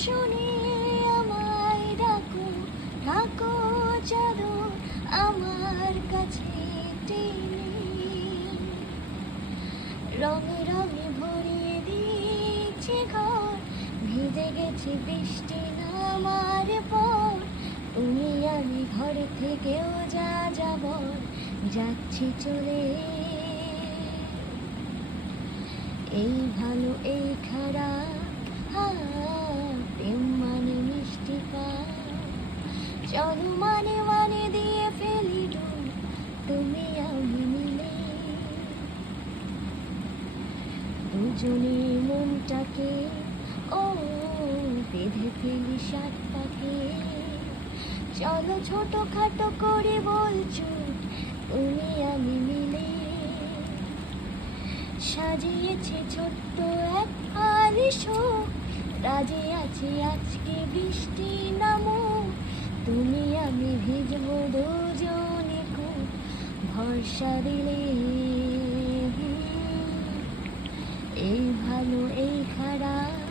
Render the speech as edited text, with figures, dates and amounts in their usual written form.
শুনে আমায় ডাকো, ডাকো চাদর আমার কাছে টেনে। রঙে রঙে ভরিয়ে দিয়েছি ঘর, ভিজে গেছে বৃষ্টি নামার পর। তুমি আমি ঘর থেকেও যা যাবর, যাচ্ছি চলে। এই ভালো এই খারাপ, প্রেম মানে মিষ্টি পাপ। চলো মানে মানে দিয়ে ফেলি ডুব, তুমি আমি মিলে। দুজনে মনটাকে বেঁধে ফেলি সাত পাকে। চলো ছোট খাটো করে বলছো তুমি আমি মিলে। সাজিয়েছি ছোট্ট এক আলিশ, রাজি আছি আজকে বৃষ্টি নামুক। তুমি আমি ভিজবো দুজনে খুব, ভরসা দিলে। এই ভালো এই খারাপ,